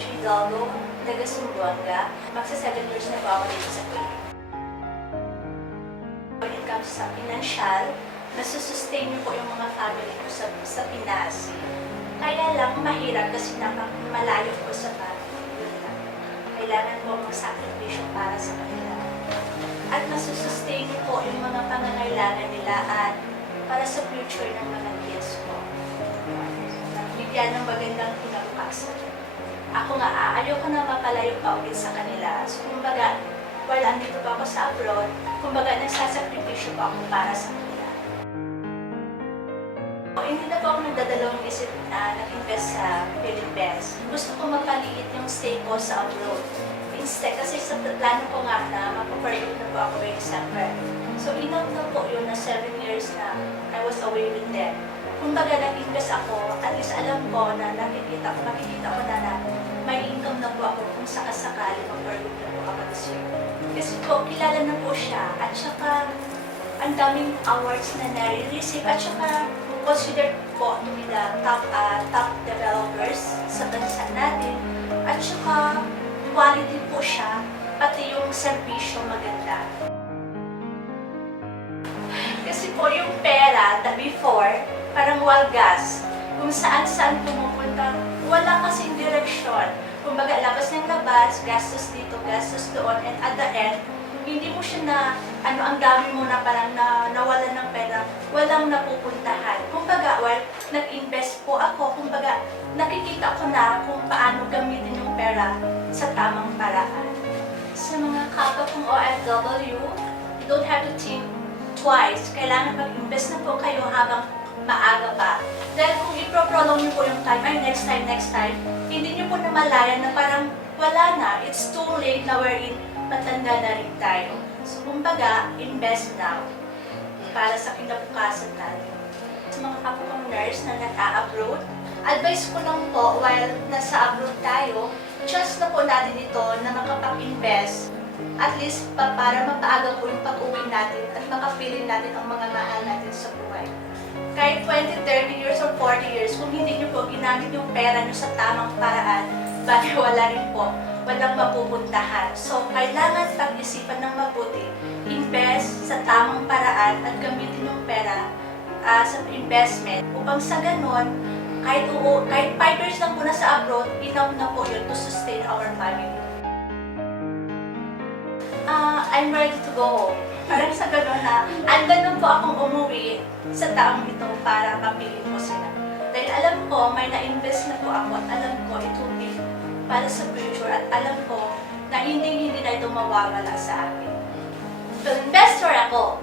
Marjorie Hidalgo, taga Zamboanga. Magsa 7 years na po ako dito sa Kuwait. When it comes sa financial, nasusustain niyo po yung mga family ko sa Pinas. Kaya lang mahirap kasi malayo po sa family. Kailangan po magsakripisyo para sa kanila. At nasusustain niyo po yung mga pangangailangan nila at para sa future ng mga kids ko. Bigyan ng magandang kinabukasan. Ako nga, ayoko na mapalayo pa ulit sa kanila. So, kumbaga, andito pa ako sa abroad, kumbaga, nagsasakripisyo pa ako para sa kanila. Hindi na po ako nagdadalawang isip na nag-invest sa Philippines. Gusto ko mapaliit yung stay ko sa abroad. Instead, kasi sa plano ko nga na mapaparate na po ako by December. So, enough na po yun na 7 years na I was away with them. Kumbaga, nag-invest ako, at least alam ko na makikita ko na may income na po ako kung sakasakali mag-parate na po ako this year. Kasi po, kilala na po siya, at saka ang daming awards na nare-receive, at saka considered po to be the top developers sa bansa natin, at saka quality po siya, pati yung serbisyo maganda. Kasi po yung pera before, parang walgas, kung saan-saan pumupunta, wala kasing direksyon. Kumbaga, labas ng labas, gastos dito, gastos doon, and at the end, hindi mo siya na, ang dami mo na parang nawalan ng pera, walang napupuntahan. Kumbaga, nag-invest po ako, kumbaga, nakikita ko na kung paano gamitin yung pera sa tamang paraan. Sa mga kapwa kong OFW, you don't have to think twice. Kailangan mag-invest na po kayo habang maaga pa. Dahil kung i-prolong niyo po yung time, next time, hindi niyo po namalayan na parang wala na, it's too late na wherein matanda na rin tayo. So, kumbaga, invest now para sa kinabukasan natin. Sa mga kapwa kong nurse na nag-a-abroad, advice ko lang po while nasa abroad tayo, chance na po natin ito na makapag-invest at least para mapaaga po yung pag-uwi natin at makapilin natin ang mga mahal natin sa buhay. Kahit 20, 30 years or 40 years, kung hindi nyo po ginamit yung pera nyo sa tamang paraan, bakit wala rin po, walang mapupuntahan. So, kailangan pag-isipan ng mabuti, invest sa tamang paraan at gamitin yung pera sa investment upang sa ganon, kahit 5 years lang po na sa abroad, enough na po yun to sustain our family. I'm ready to go home. Parang sa gano'n na, andan na po akong umuwi sa taong ito para kapilin ko sila. Dahil alam ko, may na-invest na po ako at alam ko it will be para sa future at alam ko na hindi na ito mawawala sa akin. So, investor ako.